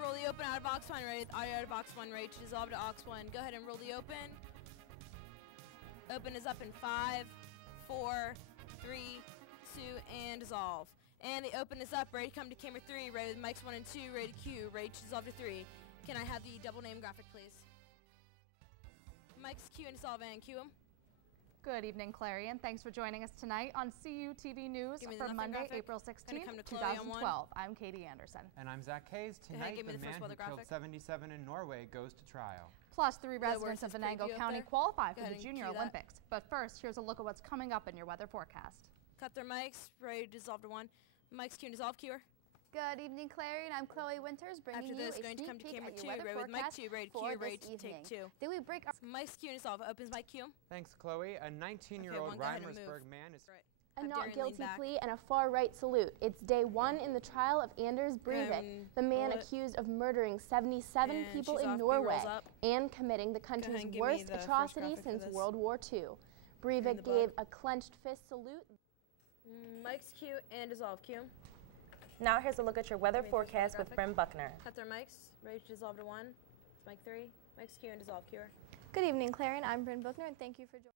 roll the open out of box 1, ready, out of box 1, ready to dissolve to aux 1. Go ahead and roll the open. Open is up in 5, 4, 3, 2, and dissolve. And the open is up, ready to come to camera 3, ready with mics 1 and 2, ready to cue, ready to dissolve to 3. Can I have the double name graphic, please? Mics cue and dissolve and cue them. Good evening, Clarion. Thanks for joining us tonight on CUTV News for Monday, graphic. April 16th, come to 2012. I'm Katie Anderson. And I'm Zach Hayes. Tonight, the man who killed 77 in Norway goes to trial. Plus, 3 residents of Venango County qualify for the Junior Olympics. But first, here's a look at what's coming up in your weather forecast. Cut their mics, ready to dissolve to 1. Mics cue and dissolve, cuer. Good evening, Clarion. I'm Chloe Winters, bringing you a sneak peek at your weather forecast for this evening. Then we break our mics cue and dissolve. Opens mic cue. Thanks, Chloe. A 19-year-old Reimersburg man is a not guilty plea and a far-right salute. It's day 1 in the trial of Anders Breivik, the man accused of murdering 77 people in Norway and committing the country's worst atrocity since World War II. Breivik gave a clenched fist salute. Mics cue and dissolve, cue. Now here's a look at your weather forecast with Bryn Buckner. Cut their mics, ready to dissolve to 1. It's mic 3. Mics cue and dissolve, cuer. Good evening, Clarion. I'm Bryn Buckner, and thank you for joining.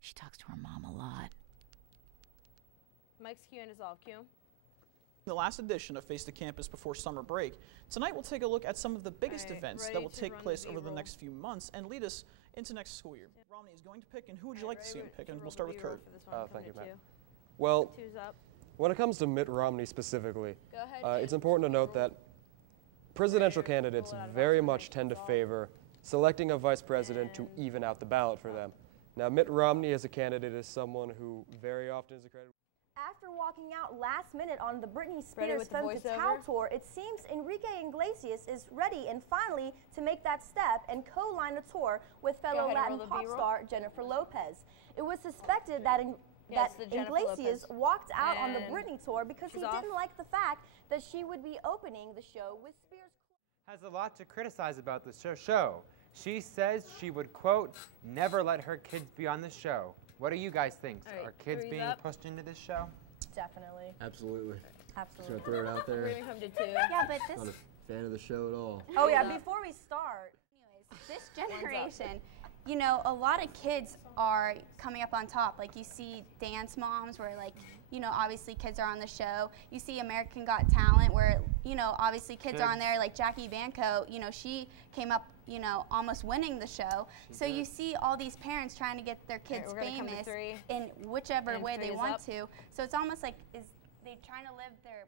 She talks to her mom a lot. Mics cue and dissolve, cue. The last edition of Face the Campus before summer break. Tonight we'll take a look at some of the biggest events that will take place over the next few months and lead us into next school year. Romney is going to pick, and who would you like to see him pick? And we'll start with Kurt. Thank you, Matt. Well, when it comes to Mitt Romney specifically, it's important to note that presidential candidates very much tend to favor selecting a vice president to even out the ballot for them. Now, Mitt Romney as a candidate is someone who very often is accredited. After walking out last minute on the Britney Spears Femme Fatale tour, it seems Enrique Iglesias is ready and finally to make that step and co-line a tour with fellow Latin pop star Jennifer Lopez. It was suspected that Iglesias walked out on the Britney tour because he didn't like the fact that she would be opening the show with Spears. Has a lot to criticize about the show. She says she would, quote, never let her kids be on the show. What do you guys think? Are kids being pushed into this show? Definitely. Absolutely. Absolutely. Just throw it out there. We're gonna come to 2. Yeah, but this. Not a fan of the show at all. Oh yeah. Before we start. Anyways, this generation, you know, a lot of kids are coming up on top. Like you see Dance Moms where like, you know, obviously kids are on the show. You see American Got Talent where, you know, obviously kids are on there, like Jackie Banco, you know, she came up, you know, almost winning the show. So you see all these parents trying to get their kids famous in whichever way they want to. So it's almost like, is they trying to live their